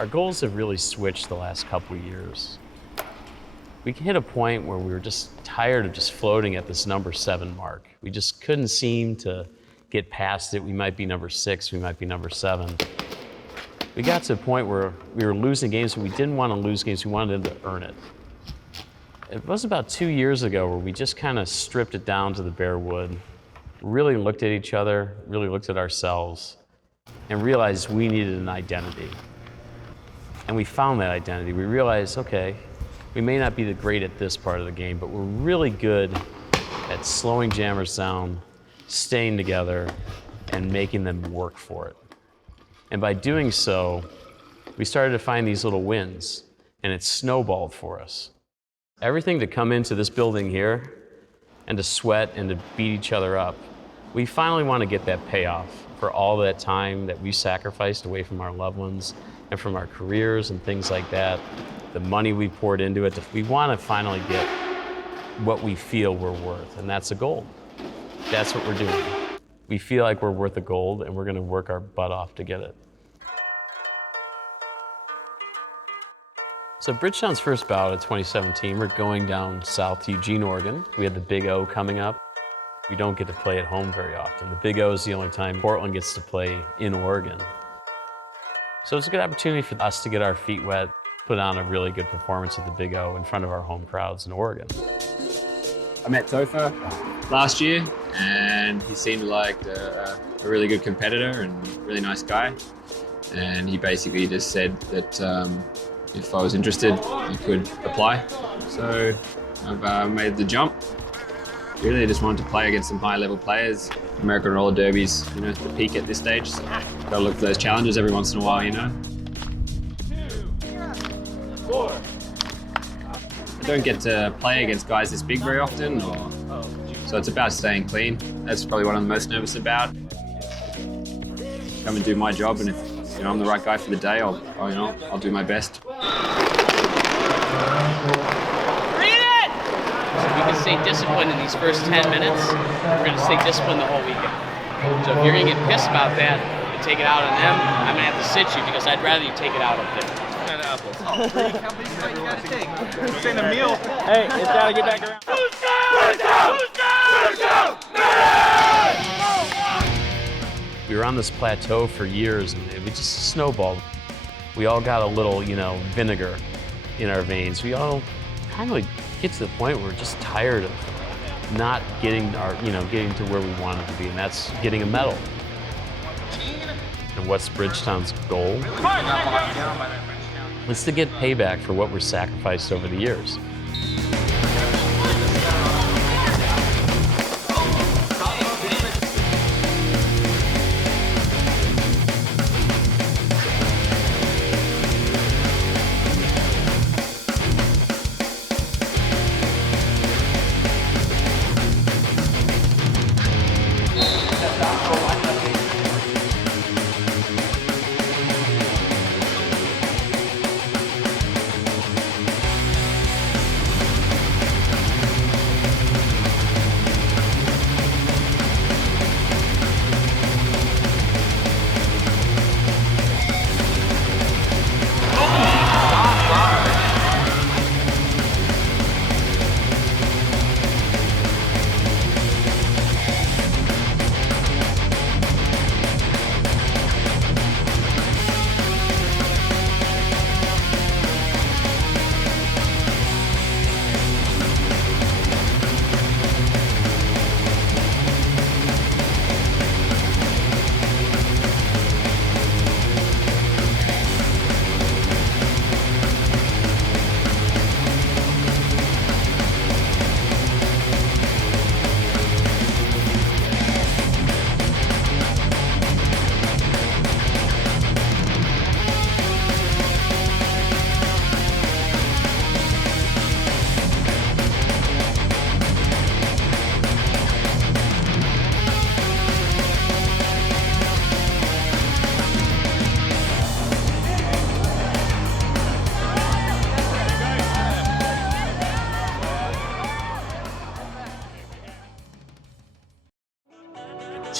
Our goals have really switched the last couple of years. We hit a point where we were just tired of just floating at this number 7 mark. We just couldn't seem to get past it. We might be number 6, we might be number 7. We got to a point where we were losing games, but we didn't want to lose games, we wanted to earn it. It was about 2 years ago where we just kind of stripped it down to the bare wood, really looked at each other, really looked at ourselves, and realized we needed an identity. And we found that identity. We realized, okay, we may not be the great at this part of the game, but we're really good at slowing jammers down, staying together, and making them work for it. And by doing so, we started to find these little wins, and it snowballed for us. Everything to come into this building here and to sweat and to beat each other up, we finally want to get that payoff for all that time that we sacrificed away from our loved ones and from our careers and things like that, the money we poured into it. We want to finally get what we feel we're worth, and that's a gold. That's what we're doing. We feel like we're worth a gold, and we're going to work our butt off to get it. So Bridgetown's first bout of 2017, we're going down south to Eugene, Oregon. We had the Big O coming up. We don't get to play at home very often. The Big O is the only time Portland gets to play in Oregon. So it's a good opportunity for us to get our feet wet, put on a really good performance at the Big O in front of our home crowds in Oregon. I met Tofer last year, and he seemed like a really good competitor and really nice guy. And he basically just said that if I was interested, I could apply. So I've made the jump. Really, I just wanted to play against some high-level players. American Roller Derby's, the peak at this stage. So gotta look for those challenges every once in a while, 2, 4. I don't get to play against guys this big very often, so it's about staying clean. That's probably what I'm most nervous about. Come and do my job, and if I'm the right guy for the day, I'll do my best. If we can stay disciplined in these first 10 minutes, we're going to stay disciplined the whole weekend. So if you're going to get pissed about that and take it out on them, I'm going to have to sit you because I'd rather you take it out on them. Apples. Oh, how many you gotta take? This ain't a meal. Hey, it's gotta get back around. We were on this plateau for years, and it just snowballed. We all got a little, vinegar in our veins. We all kind of get to the point where we're just tired of not getting getting to where we wanted to be, and that's getting a medal. And what's Bridgetown's goal? It's to get payback for what we're sacrificed over the years.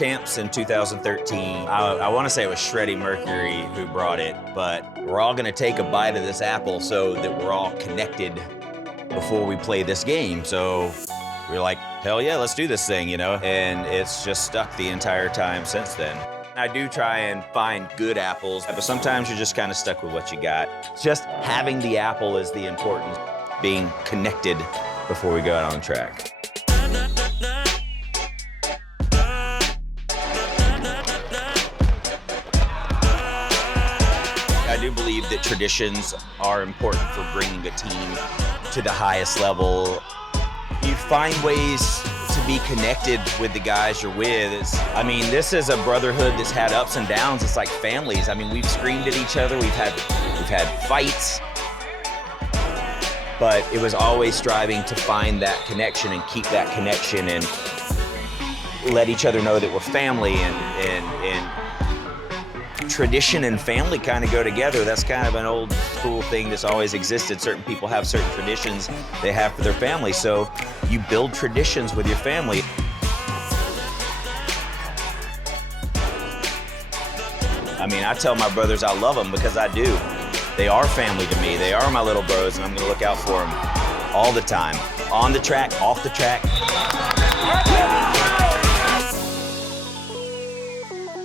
champs in 2013. I want to say it was Shreddy Mercury who brought it, but we're all going to take a bite of this apple so that we're all connected before we play this game. So we're like, hell yeah, let's do this thing, you know? And it's just stuck the entire time since then. I do try and find good apples, but sometimes you're just kind of stuck with what you got. Just having the apple is the importance, being connected before we go out on the track. I do believe that traditions are important for bringing a team to the highest level. You find ways to be connected with the guys you're with. I mean, this is a brotherhood that's had ups and downs. It's like families. I mean, we've screamed at each other. We've had fights, but it was always striving to find that connection and keep that connection and let each other know that we're family, and tradition and family kind of go together. That's kind of an old school thing that's always existed. Certain people have certain traditions they have for their family, so you build traditions with your family. I mean, I tell my brothers I love them because I do. They are family to me. They are my little bros, and I'm going to look out for them all the time. On the track, off the track.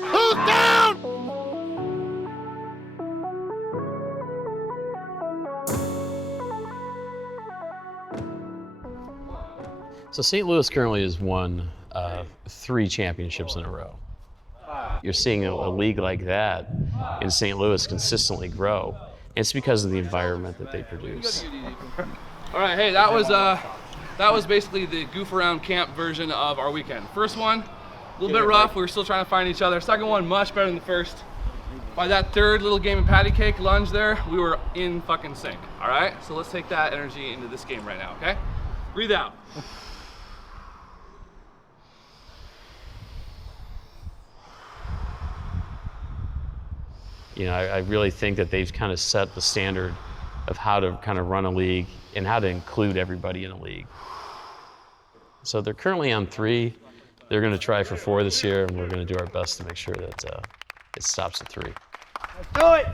Who's down? So St. Louis currently has won 3 championships in a row. You're seeing a league like that in St. Louis consistently grow. And it's because of the environment that they produce. All right, hey, that was basically the goof around camp version of our weekend. First one, a little bit rough. We were still trying to find each other. Second one, much better than the first. By that third little game of patty cake lunge there, we were in fucking sync. All right, so let's take that energy into this game right now, okay? Breathe out. You know, I really think that they've kind of set the standard of how to kind of run a league and how to include everybody in a league. So they're currently on 3. They're going to try for 4 this year, and we're going to do our best to make sure that it stops at 3. Let's do it!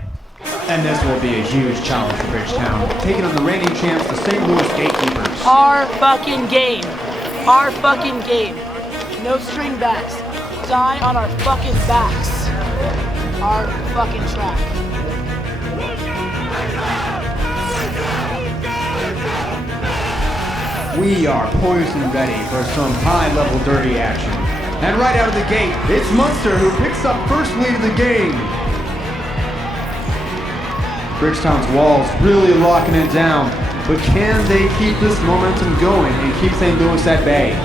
And this will be a huge challenge for Bridgetown, taking on the reigning champs, the St. Louis Gatekeepers. Our fucking game. Our fucking game. No string backs. Die on our fucking backs. Our fucking track. We are poised and ready for some high-level dirty action. And right out of the gate, it's Munster who picks up first lead of the game. Bridgetown's walls really locking it down, but can they keep this momentum going and keep St. Louis at bay?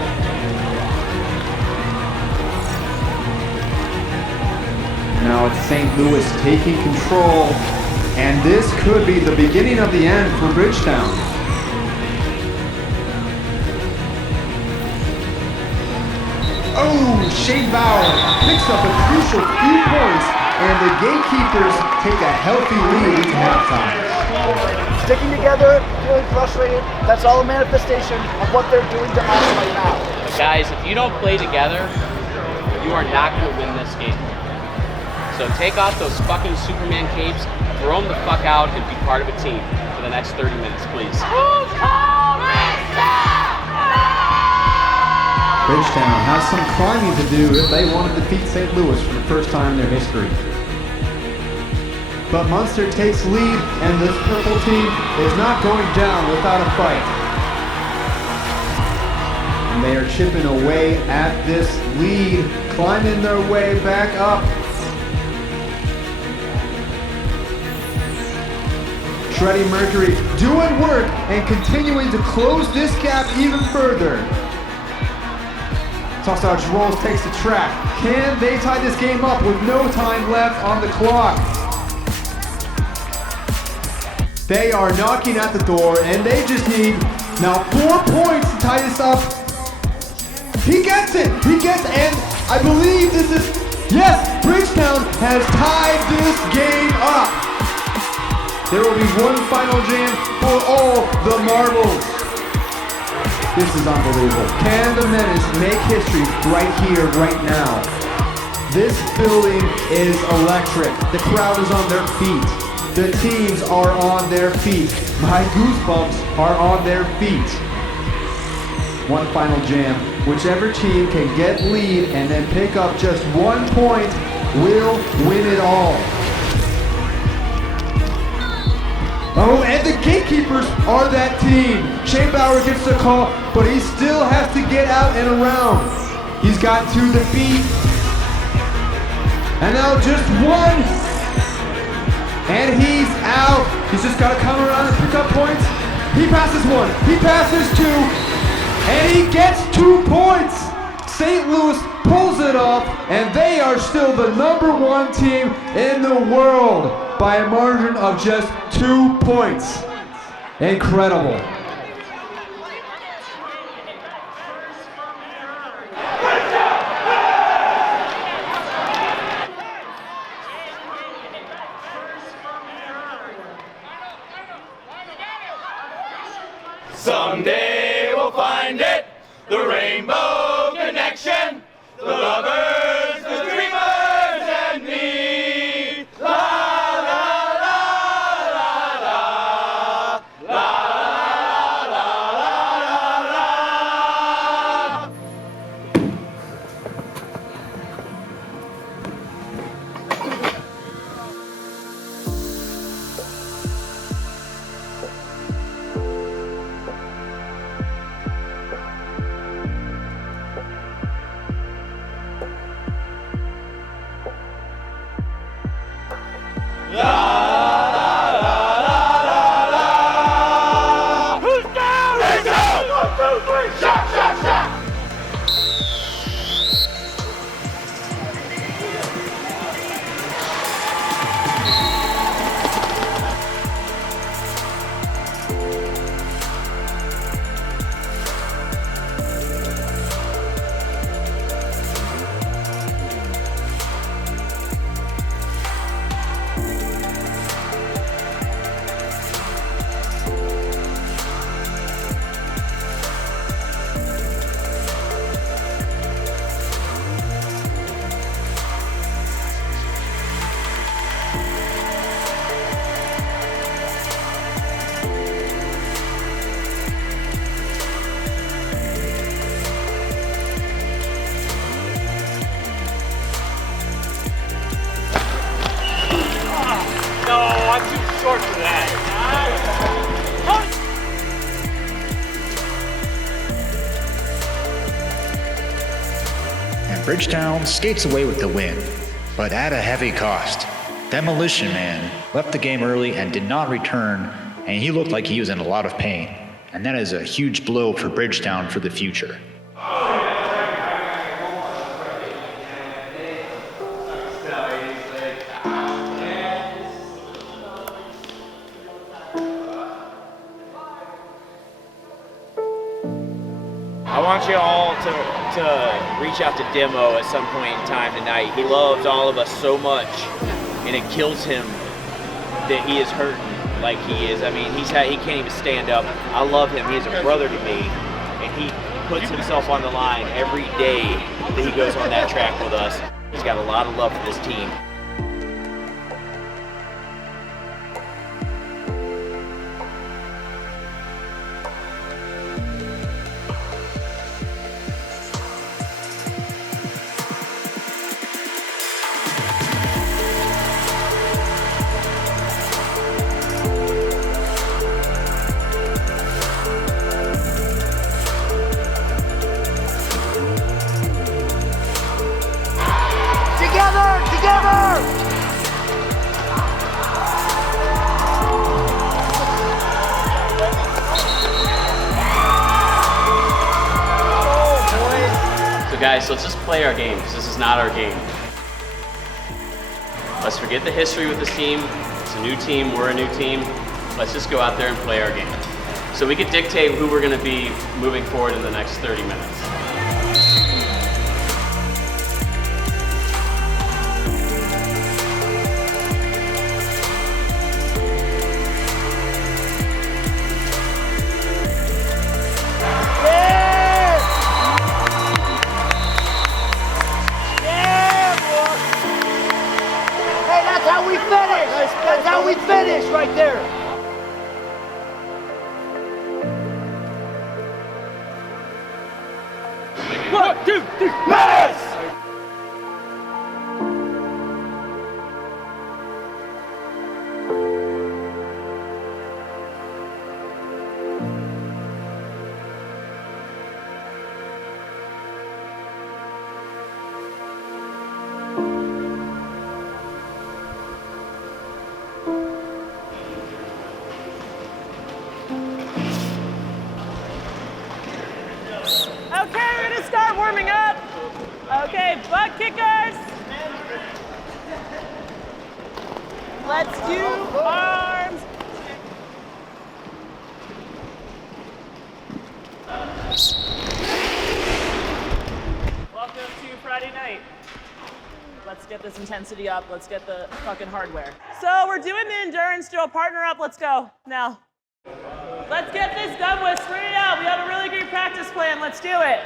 Now it's St. Louis taking control, and this could be the beginning of the end for Bridgetown. Oh, Shane Bauer picks up a crucial few points, and the Gatekeepers take a healthy lead into halftime. Sticking together, feeling frustrated, that's all a manifestation of what they're doing to us right now. But guys, if you don't play together, you are not going to win this game. So take off those fucking Superman capes, throw them the fuck out, and be part of a team for the next 30 minutes, please. Bridgetown has some climbing to do if they want to defeat St. Louis for the first time in their history. But Munster takes lead, and this purple team is not going down without a fight. And they are chipping away at this lead, climbing their way back up. Shreddy Mercury doing work and continuing to close this gap even further. Toulouse Rolls takes the track. Can they tie this game up with no time left on the clock? They are knocking at the door, and they just need now 4 points to tie this up. He gets it! He gets it, and I believe this is, yes, Bridgetown has tied this game up. There will be one final jam for all the marbles. This is unbelievable. Can the Menace make history right here, right now? This building is electric. The crowd is on their feet. The teams are on their feet. My goosebumps are on their feet. One final jam. Whichever team can get lead and then pick up just 1 point will win it all. Oh, and the Gatekeepers are that team. Shane Bauer gets the call, but he still has to get out and around. He's got to the beat. And now just one. And he's out. He's just got to come around and pick up points. He passes one. He passes two. And he gets 2 points. St. Louis pulls it off, and they are still the #1 team in the world by a margin of just 2 points. Incredible. Someday we'll find it, the rainbow connection, the lovers, the dreamers, and me. La la la la la, la la la la la. Bridgetown skates away with the win, but at a heavy cost. Demolition Man left the game early and did not return, and he looked like he was in a lot of pain. And that is a huge blow for Bridgetown for the future. I want you all to reach out to Demo at some point in time tonight. He loves all of us so much, and it kills him that he is hurting like he is. I mean, he can't even stand up. I love him. He's a brother to me, and he puts himself on the line every day that he goes on that track with us. He's got a lot of love for this team. Guys, let's just play our game, because this is not our game. Let's forget the history with this team. It's a new team, we're a new team. Let's just go out there and play our game. So we can dictate who we're going to be moving forward in the next 30 minutes. 1, 2, 3, Menace! Okay, we're gonna start warming up. Okay, butt kickers. Let's do arms. Welcome to Friday night. Let's get this intensity up. Let's get the fucking hardware. So we're doing the endurance drill. Partner up. Let's go now. Let's get this done with. Scream it out. We have a really great practice plan. Let's do it.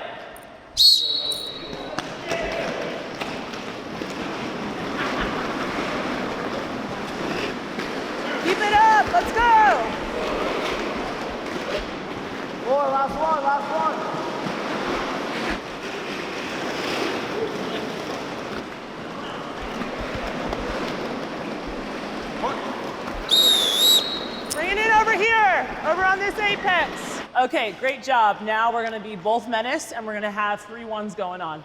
Keep it up. Let's go. More, last one, last one. Bring it in over here, over on this apex. Okay, great job. Now we're gonna be both menace and we're gonna have 3 ones going on.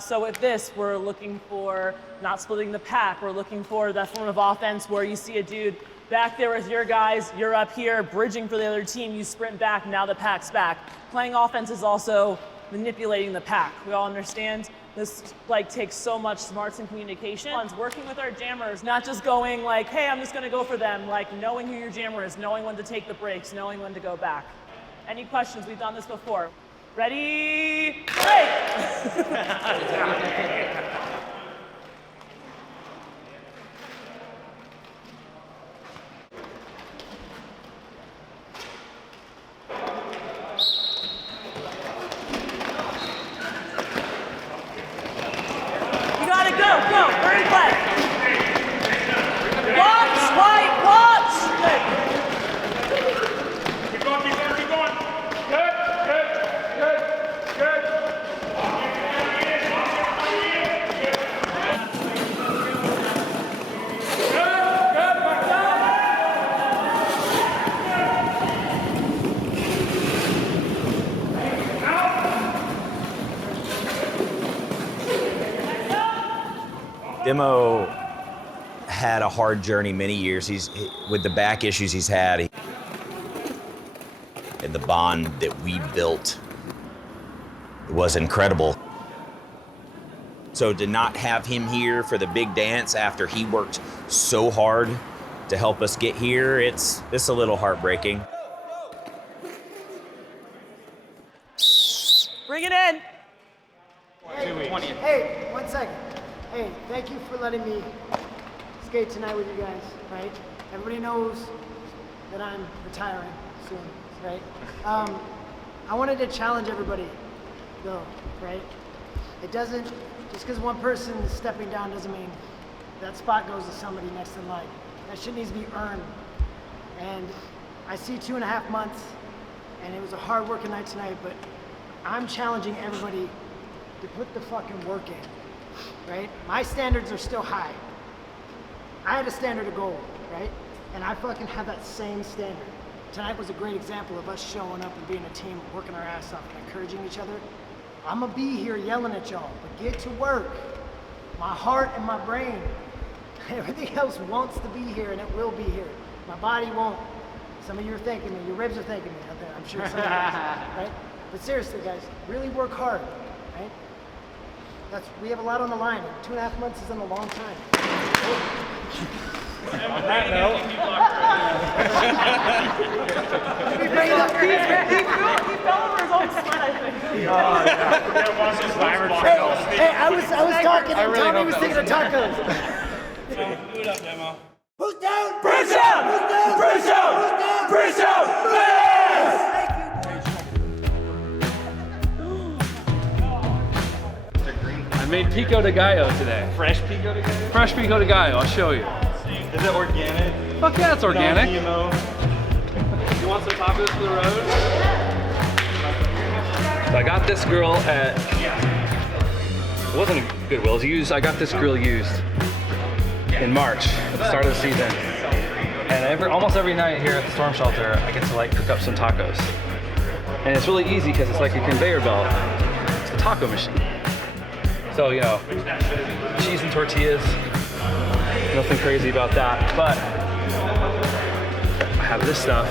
So with this, we're looking for not splitting the pack. We're looking for that form of offense where you see a dude back there with your guys, you're up here bridging for the other team, you sprint back, now the pack's back. Playing offense is also manipulating the pack. We all understand this takes so much smarts and communication. Working with our jammers, not just going like, hey, I'm just gonna go for them, like knowing who your jammer is, knowing when to take the breaks, knowing when to go back. Any questions? We've done this before. Ready, break! Go, very play. Watch, White, watch. Keep going, keep going, keep going. Good, good, good, good. Demo had a hard journey many years. With the back issues he's had, and the bond that we built was incredible. So to not have him here for the big dance after he worked so hard to help us get here, it's a little heartbreaking. Bring it in. Hey, 1 second. Hey, thank you for letting me skate tonight with you guys, right? Everybody knows that I'm retiring soon, right? I wanted to challenge everybody, though, right? It doesn't, just because one person is stepping down doesn't mean that spot goes to somebody next in line. That shit needs to be earned. And I see 2.5 months, and it was a hard working night tonight, but I'm challenging everybody to put the fucking work in, right? My standards are still high. I had a standard of gold, right? And I fucking have that same standard. Tonight was a great example of us showing up and being a team, working our ass off and encouraging each other. I'm gonna be here yelling at y'all, but get to work. My heart and my brain, everything else wants to be here and it will be here. My body won't. Some of you are thanking me, your ribs are thanking me out there, I'm sure some of you guys, right? But seriously guys, really work hard, right? We have a lot on the line. 2.5 months isn't a long time. On that note. He fell over his own sweat, I think. Hey, I was talking and Tommy was thinking of tacos. Do it up, Demo. Who's down? Bridgetown! Who's down? Bridgetown! Bridgetown! Menace! I made pico de gallo today. Fresh pico de gallo? Fresh pico de gallo, I'll show you. Is it organic? Fuck yeah, it's organic. Non-GMO? You want some tacos for the road? So I got this grill at, it wasn't a Goodwill's used, I got this grill used in March, at the start of the season. And almost every night here at the storm shelter, I get to like cook up some tacos. And it's really easy because it's like a conveyor belt. It's a taco machine. So, you know, cheese and tortillas, nothing crazy about that. But I have this stuff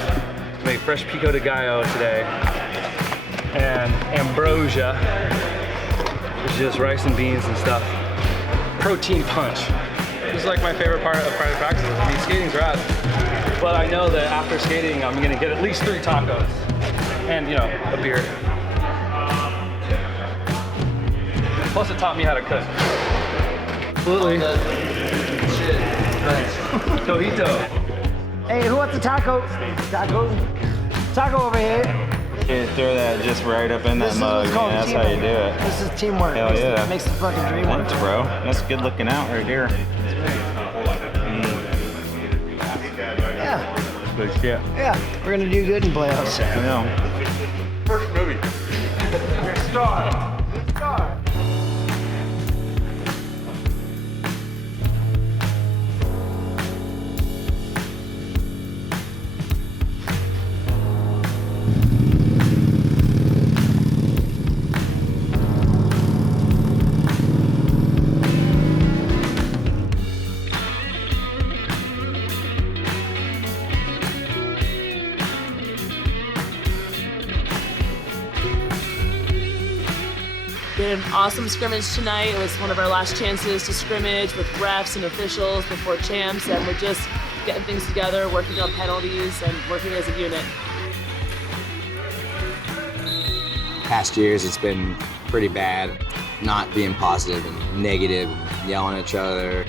to make fresh pico de gallo today. And ambrosia, which is just rice and beans and stuff. Protein punch. This is like my favorite part of private practice. I mean, skating's rad. But I know that after skating, I'm gonna get at least 3 tacos. And, you know, a beer. Plus it taught me how to cook. Absolutely. Cojito. Hey, who wants a taco? Taco over here. You throw that just right up in that mug, and that's how you do it. This is teamwork. Hell yeah. Makes the fucking dream work. Thanks, bro. That's good looking out right there. Yeah. Good shit. Yeah, we're gonna do good in playoffs. I know. First movie. Star. We had an awesome scrimmage tonight. It was one of our last chances to scrimmage with refs and officials before champs, and we're just getting things together, working on penalties, and working as a unit. Past years, it's been pretty bad, not being positive and negative, yelling at each other.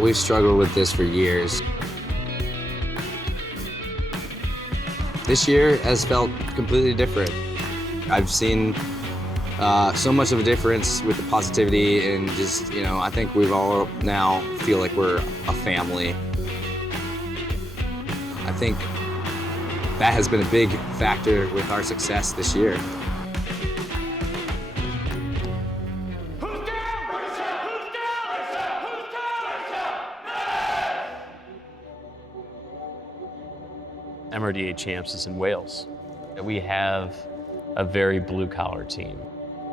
We've struggled with this for years. This year has felt completely different. I've seen so much of a difference with the positivity, and just, you know, I think we've all now feel like we're a family. I think that has been a big factor with our success this year. MRDA champs is in Wales. We have a very blue-collar team.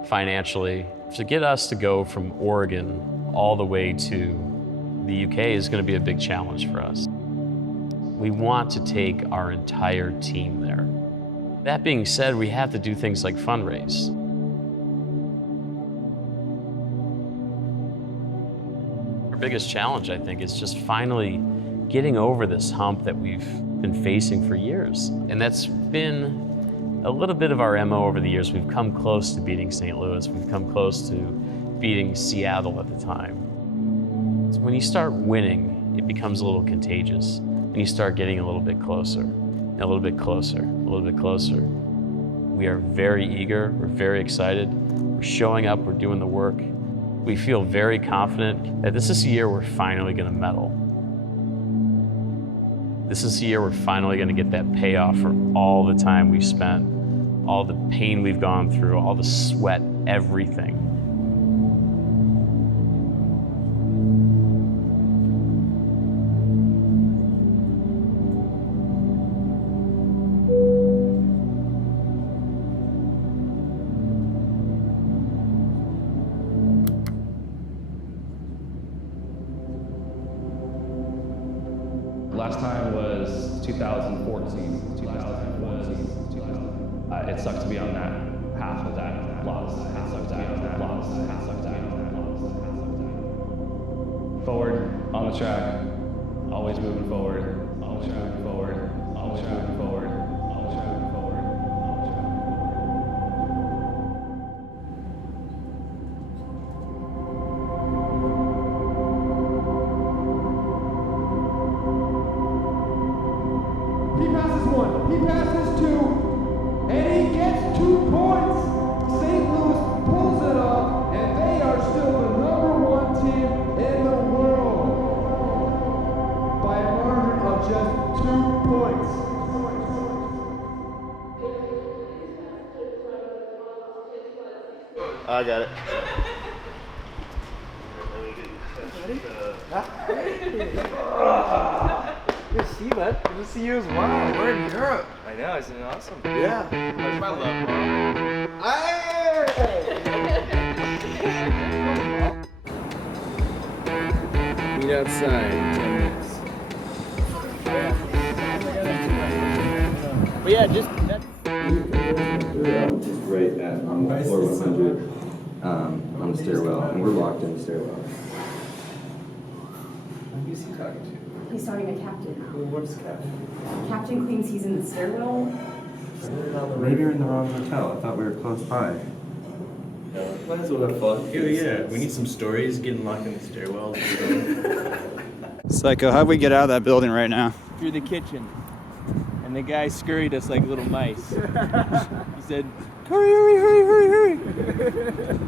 Financially, to get us to go from Oregon all the way to the UK is going to be a big challenge for us. We want to take our entire team there. That being said, we have to do things like fundraise. Our biggest challenge, I think, is just finally getting over this hump that we've been facing for years. And that's been a little bit of our MO over the years. We've come close to beating St. Louis. We've come close to beating Seattle at the time. So when you start winning, it becomes a little contagious. And you start getting a little bit closer, and a little bit closer, a little bit closer. We are very eager, we're very excited. We're showing up, we're doing the work. We feel very confident that this is the year we're finally gonna medal. This is the year we're finally gonna get that payoff for all the time we've spent, all the pain we've gone through, all the sweat, everything. Last time was 2014. It sucked to be on that half of that loss. Forward, on the track, always moving forward, always moving forward, always moving forward, always moving forward. He passes one, he passes two, and he gets 2 points. St. Louis pulls it off, and they are still the #1 team in the world by a margin of just 2 points. I got it. Good to see you, man. Good to see you as well. We're in Europe. I know, isn't it awesome? Yeah. That's my love, bro. Meet outside in 10 minutes. But yeah, just that's Just right at on floor 100 on the stairwell, and we're locked in the stairwell. Who's he talking to? He's talking to Captain. What's Captain? Captain claims he's in the stairwell. Maybe you're in the wrong hotel. I thought we were close by. might as well have fun. Yeah, we need some stories getting locked in the stairwell. Psycho, how'd we get out of that building right now? Through the kitchen. And the guy scurried us like little mice. He said, hurry, hurry, hurry, hurry, hurry.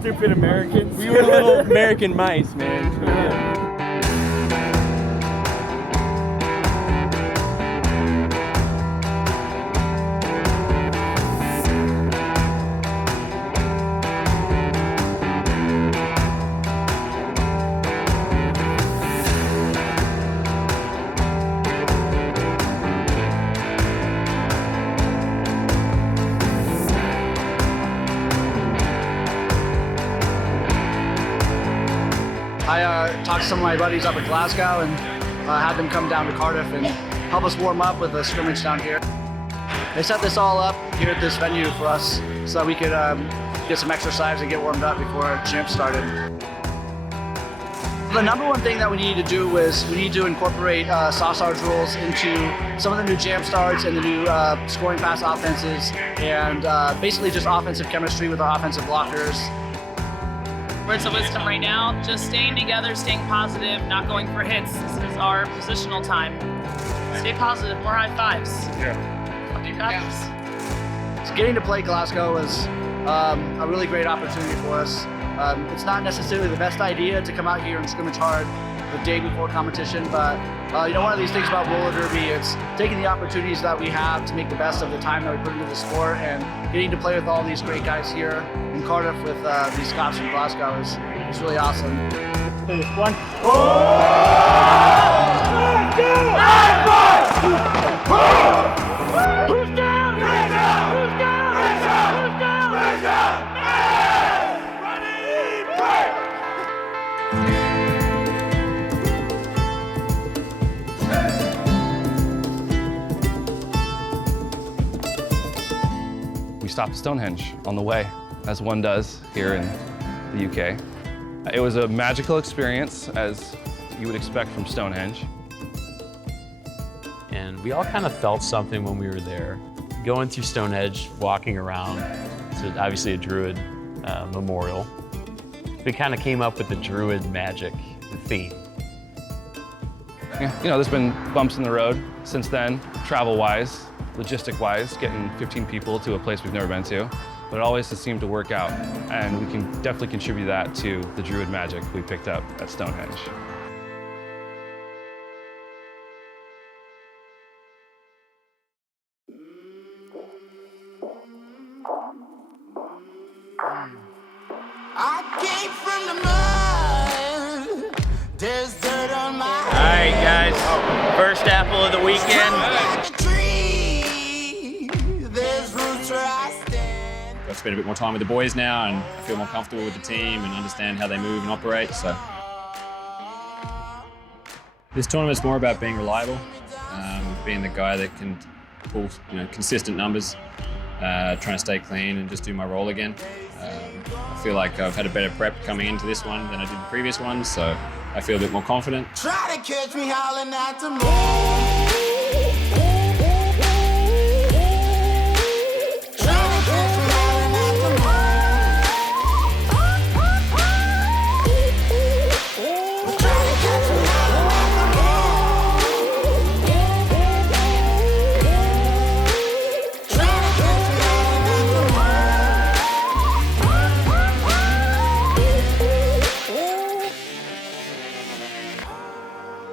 Stupid Americans. We were little American mice, man. I talked to some of my buddies up at Glasgow and had them come down to Cardiff and help us warm up with a scrimmage down here. They set this all up here at this venue for us so that we could get some exercise and get warmed up before our gym started. The number one thing that we needed to do was we need to incorporate sausage rules into some of the new jam starts and the new scoring pass offenses and basically just offensive chemistry with our offensive blockers. Words of wisdom right now, just staying together, staying positive, not going for hits. This is our positional time. Stay positive, more high fives. Yeah. You got this. So getting to play Glasgow was a really great opportunity for us. It's not necessarily the best idea to come out here and scrimmage hard the day before competition, but you know, one of these things about roller derby, it's taking the opportunities that we have to make the best of the time that we put into the sport, and getting to play with all these great guys here in Cardiff with these Scots from Glasgow is really awesome. One. Who's down? Who's down? Who's down? Who's down? Who's down? Ready, break! We stopped Stonehenge on the way, as one does here in the UK. It was a magical experience, as you would expect from Stonehenge. And we all kind of felt something when we were there. Going through Stonehenge, walking around, it's obviously a Druid memorial. We kind of came up with the Druid magic theme. Yeah, you know, there's been bumps in the road since then, travel-wise, logistic-wise, getting 15 people to a place we've never been to, but it always has seemed to work out, and we can definitely contribute that to the Druid magic we picked up at Stonehenge. I came from the mud. There's dirt on my All right, guys. First apple of the weekend. I've spent a bit more time with the boys now and I feel more comfortable with the team and understand how they move and operate. So this tournament's more about being reliable, being the guy that can pull consistent numbers, trying to stay clean and just do my role again. I feel like I've had a better prep coming into this one than I did the previous one, so I feel a bit more confident. Try to catch me howling at the moon.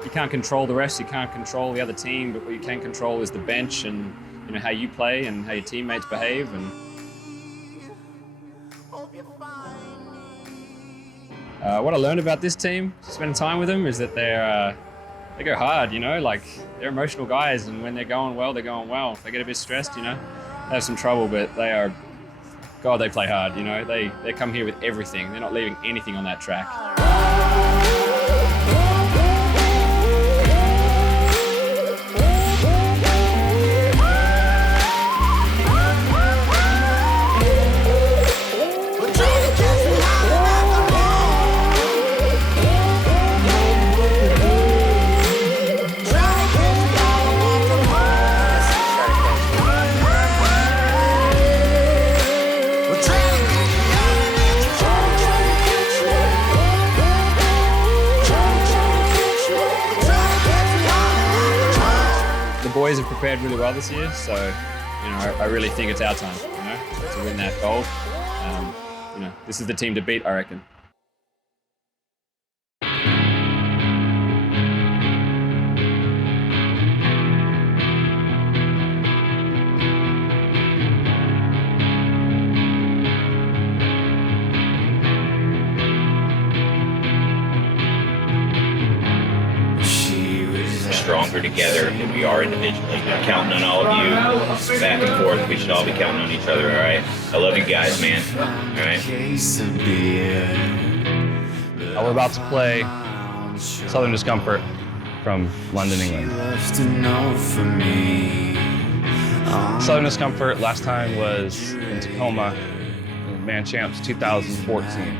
You can't control the refs, you can't control the other team, but what you can control is the bench and how you play and how your teammates behave. And What I learned about this team, spending time with them, is that they go hard, you know, like they're emotional guys, and when they're going well, they're going well. If they get a bit stressed, you know, they have some trouble, but God, they play hard, you know. They come here with everything. They're not leaving anything on that track. The boys have prepared really well this year, so you know I really think it's our time, you know, to win that gold. You know, this is the team to beat, I reckon. Stronger together than we are individually. I'm counting on all of you, back and forth. We should all be counting on each other, all right? I love you guys, man, all right? We're about to play Southern Discomfort from London, England. Southern Discomfort last time was in Tacoma, in Man Champs 2014.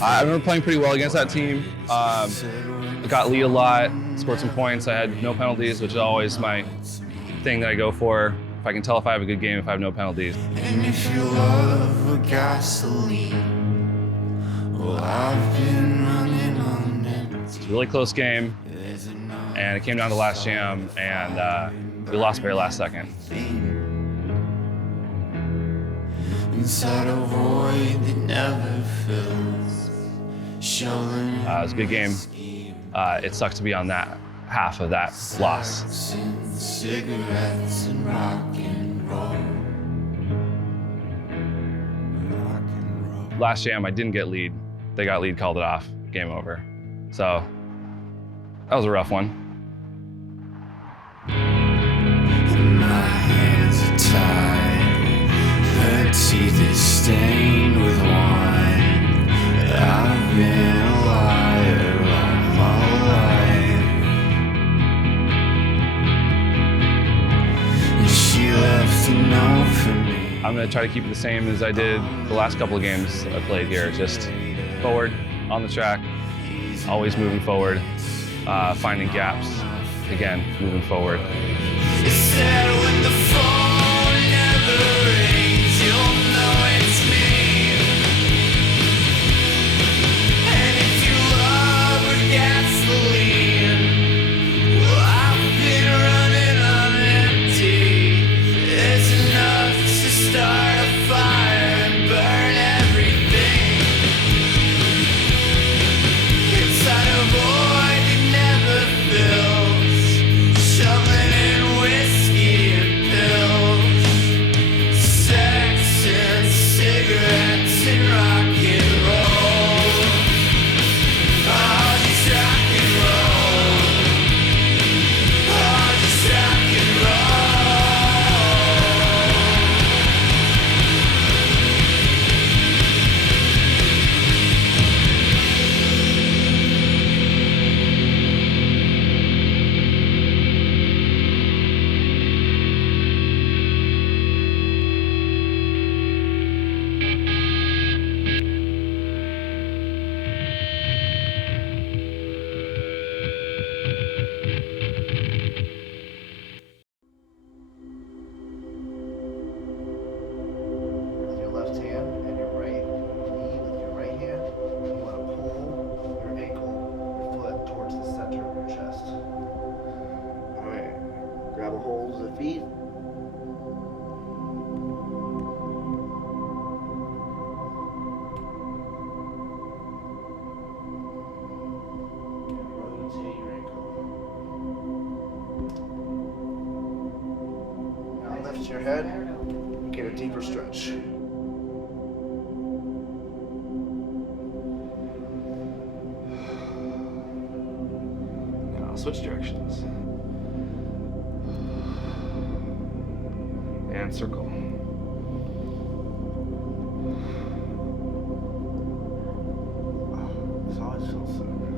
I remember playing pretty well against that team. I got lead a lot, scored some points. I had no penalties, which is always my thing that I go for. If I can tell if I have a good game, if I have no penalties. And if you love gasoline, well, I've been running on empty. It's a really close game, and it came down to last jam, and we lost by the last second. Inside a void that never fills. It was a good game. It sucks to be on that half of that loss. Cigarettes and rock and roll. Last jam, I didn't get lead. They got lead, called it off, game over. So that was a rough one. My hands are tied, her teeth are stained with wine. I've been a liar all my life, and she left a note for me. I'm gonna try to keep it the same as I did the last couple of games I played here. Just forward, on the track, always moving forward, finding gaps, again, moving forward. It said when the phone never rings, you'll know it's me. And if you love her gasoline, well, I've been running on empty. There's enough to start a fire and burn everything. Inside a void that never fills, shoveling in whiskey and pills, sex and cigarettes and rock and roll. Oh, just rock and roll. Oh, just rock and roll. With your left hand and your right knee with your right hand, you want to pull your ankle, your foot towards the center of your chest. Alright, grab a hold of the feet. Rotate your ankle. Now lift your head, get a deeper stretch. switch directions. And circle. This always feels so good.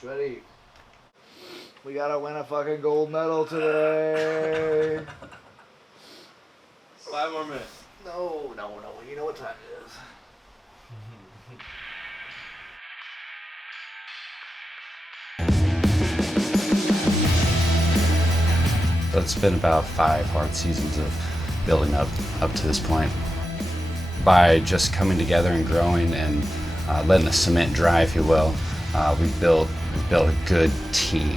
Shreddy. We gotta win a fucking gold medal today. 5 more minutes. No. You know what time it is. It's been about 5 hard seasons of building up to this point. By just coming together and growing and letting the cement dry, if you will, we've built a good team.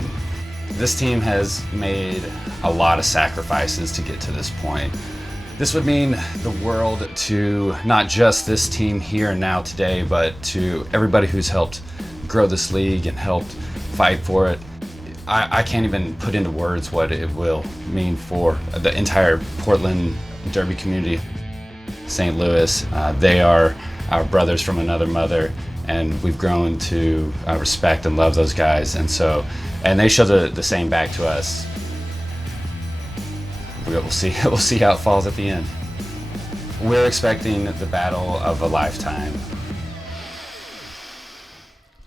This team has made a lot of sacrifices to get to this point. This would mean the world to not just this team here and now today, but to everybody who's helped grow this league and helped fight for it. I can't even put into words what it will mean for the entire Portland Derby community. St. Louis, they are our brothers from another mother, and we've grown to respect and love those guys, and they show the same back to us. We'll see how it falls at the end. We're expecting the battle of a lifetime.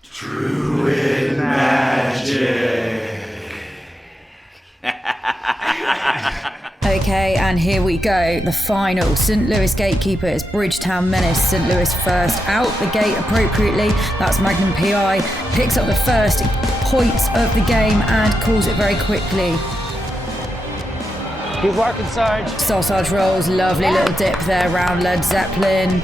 Druid magic. Okay, and here we go. The final. St Louis Gatekeepers, Bridgetown Menace. St Louis first out the gate appropriately. That's Magnum PI. Picks up the first points of the game and calls it very quickly. Keep working, Sarge. Sausage rolls, lovely little dip there around Led Zeppelin.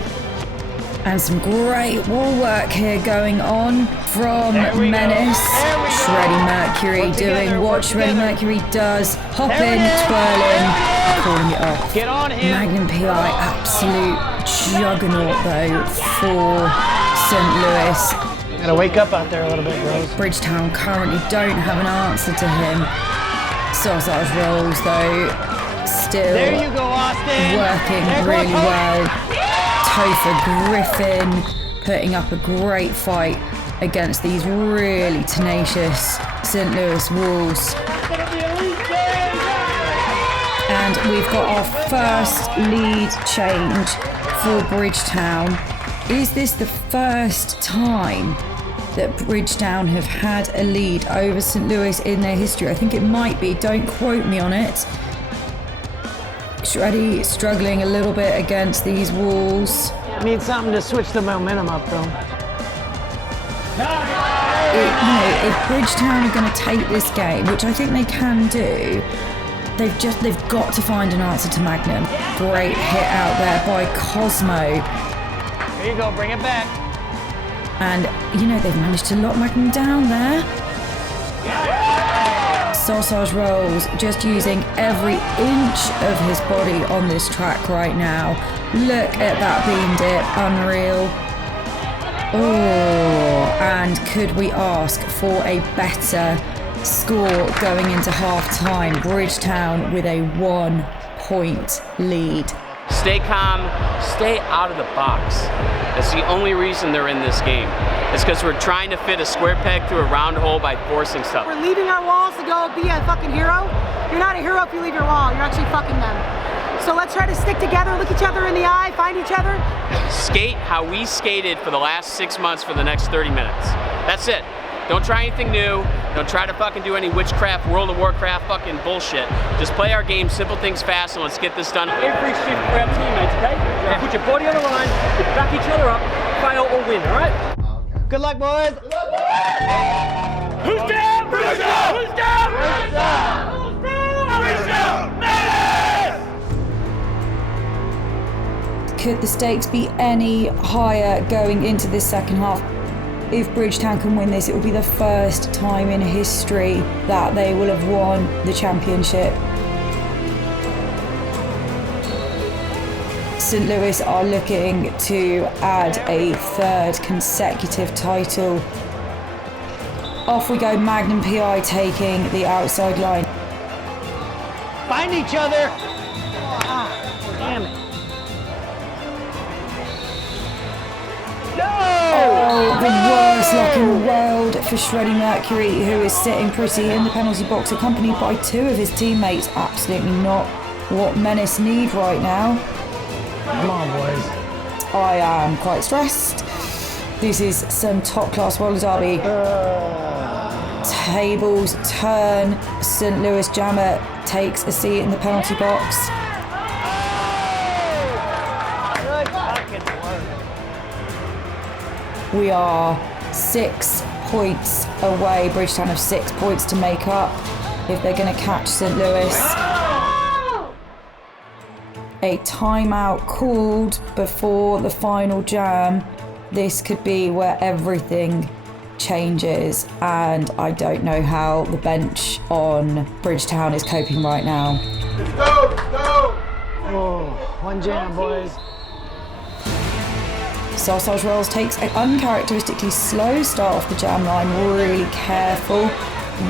And some great wall work here going on from Menace. Shreddy Mercury doing what Shreddy Mercury does. Hopping, twirling, calling it off. Get on him. Magnum PI, absolute juggernaut though for St. Louis. Gotta wake up out there a little bit, Rose. Bridgetown currently don't have an answer to him. Sausage rolls though, still There you go, Austin. working really well. Tofer Griffin putting up a great fight against these really tenacious St. Louis Wolves. And we've got our first lead change for Bridgetown. Is this the first time that Bridgetown have had a lead over St. Louis in their history? I think it might be, don't quote me on it. Shreddy struggling a little bit against these walls. It needs something to switch the momentum up, though. If Bridgetown are going to take this game, which I think they can do, they've got to find an answer to Magnum. Great hit out there by Cosmo. Here you go, bring it back. And, they've managed to lock Magnum down there. Sausage rolls, just using every inch of his body on this track right now. Look at that beam dip, unreal. Oh, and could we ask for a better score going into half-time? Bridgetown with a 1-point lead. Stay calm, stay out of the box. That's the only reason they're in this game. It's because we're trying to fit a square peg through a round hole by forcing stuff. We're leaving our walls to go be a fucking hero. You're not a hero if you leave your wall. You're actually fucking them. So let's try to stick together, look each other in the eye, find each other. Skate how we skated for the last 6 months for the next 30 minutes. That's it. Don't try anything new. Don't try to fucking do any witchcraft, World of Warcraft fucking bullshit. Just play our game, simple things fast, and let's get this done. Every shift for our teammates, okay? Put your body on the line, you back each other up, fail or win, alright? Good luck, boys. Who's down? Who's down? Who's down? Who's down? Who's down? Who's down? could the stakes be any higher going into this second half? If Bridgetown can win this, it will be the first time in history that they will have won the championship. St Louis are looking to add a third consecutive title. Off we go, Magnum PI taking the outside line. Find each other. Damn it. Oh, the worst luck in the world for Shreddy Mercury, who is sitting pretty in the penalty box, accompanied by two of his teammates. Absolutely not what Menace need right now. Come on, boys. I am quite stressed. This is some top-class roller derby. Tables turn. St. Louis Jammer takes a seat in the penalty box. We are 6 points away. Bridgetown have 6 points to make up if they're going to catch St. Louis. A timeout called before the final jam. This could be where everything changes, and I don't know how the bench on Bridgetown is coping right now. Let's go, let's go! Oh, one jam, boys. Sausage Rolls takes an uncharacteristically slow start off the jam line, really careful,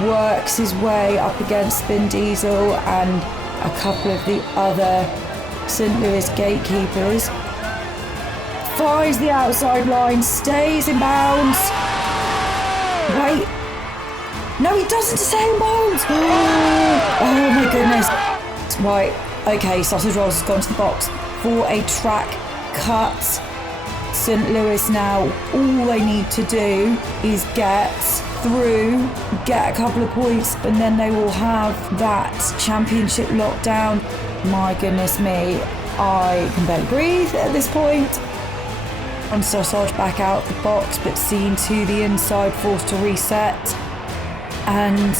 works his way up against Spin Diesel and a couple of the other St. Louis Gatekeepers. Finds the outside line, stays in bounds. Wait. No, he doesn't stay in bounds. Oh my goodness. Right, okay, Sausage Rolls has gone to the box for a track cut. St. Louis now, all they need to do is get through, get a couple of points, and then they will have that championship lockdown. My goodness me, I can barely breathe at this point. And Sausage back out the box, but seen to the inside, forced to reset. And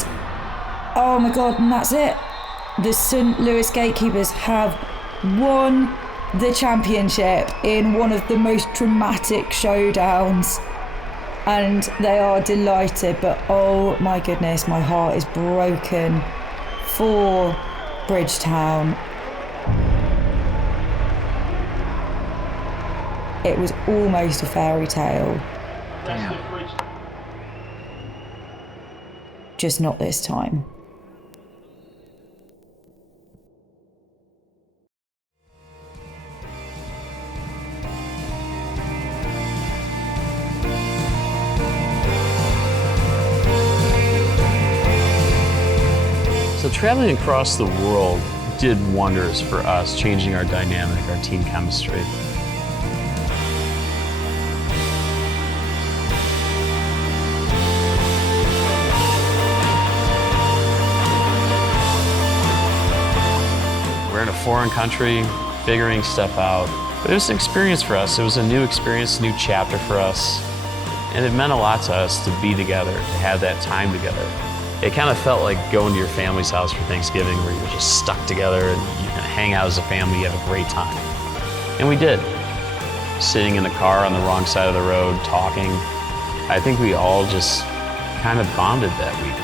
oh my god, and that's it. The St. Louis Gatekeepers have won the championship in one of the most dramatic showdowns, and they are delighted, but oh my goodness, my heart is broken for Bridgetown. It was almost a fairy tale. Just not this time. So traveling across the world did wonders for us, changing our dynamic, our team chemistry. We're in a foreign country, figuring stuff out. But it was an experience for us. It was a new experience, new chapter for us. And it meant a lot to us to be together, to have that time together. It kind of felt like going to your family's house for Thanksgiving, where you're just stuck together and you can hang out as a family, you have a great time. And we did. Sitting in the car on the wrong side of the road, talking. I think we all just kind of bonded that week.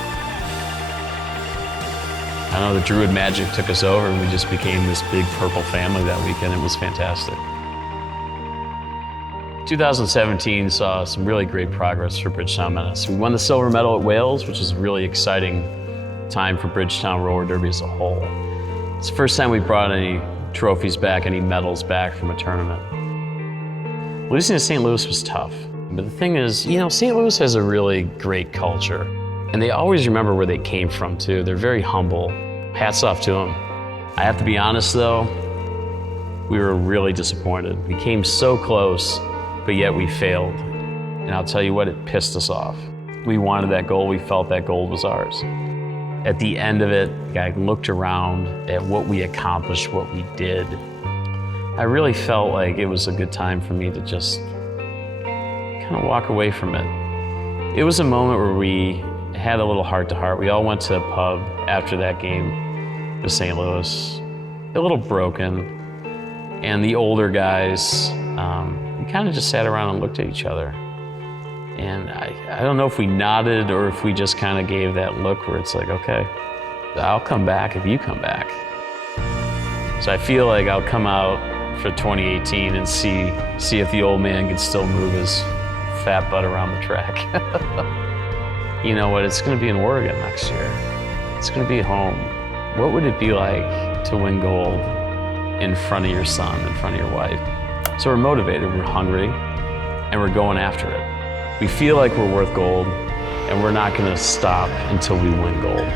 I know the Druid magic took us over and we just became this big purple family that weekend. It was fantastic. 2017 saw some really great progress for Bridgetown Menace. We won the silver medal at Wales, which is a really exciting time for Bridgetown Roller Derby as a whole. It's the first time we brought any trophies back, any medals back from a tournament. Losing to St. Louis was tough. But the thing is, you know, St. Louis has a really great culture. And they always remember where they came from too. They're very humble. Hats off to them. I have to be honest though, we were really disappointed. We came so close, but yet we failed. And I'll tell you what, it pissed us off. We wanted that gold, we felt that gold was ours. At the end of it, I looked around at what we accomplished, what we did. I really felt like it was a good time for me to just kind of walk away from it. It was a moment where we had a little heart-to-heart. We all went to a pub after that game with St. Louis, a little broken, And the older guys, we kind of just sat around and looked at each other. And I don't know if we nodded or if we just kind of gave that look where it's like, okay, I'll come back if you come back. So I feel like I'll come out for 2018 and see if the old man can still move his fat butt around the track. You know what, it's gonna be in Oregon next year. It's gonna be home. What would it be like to win gold in front of your son, in front of your wife? So we're motivated, we're hungry, and we're going after it. We feel like we're worth gold, and we're not gonna stop until we win gold.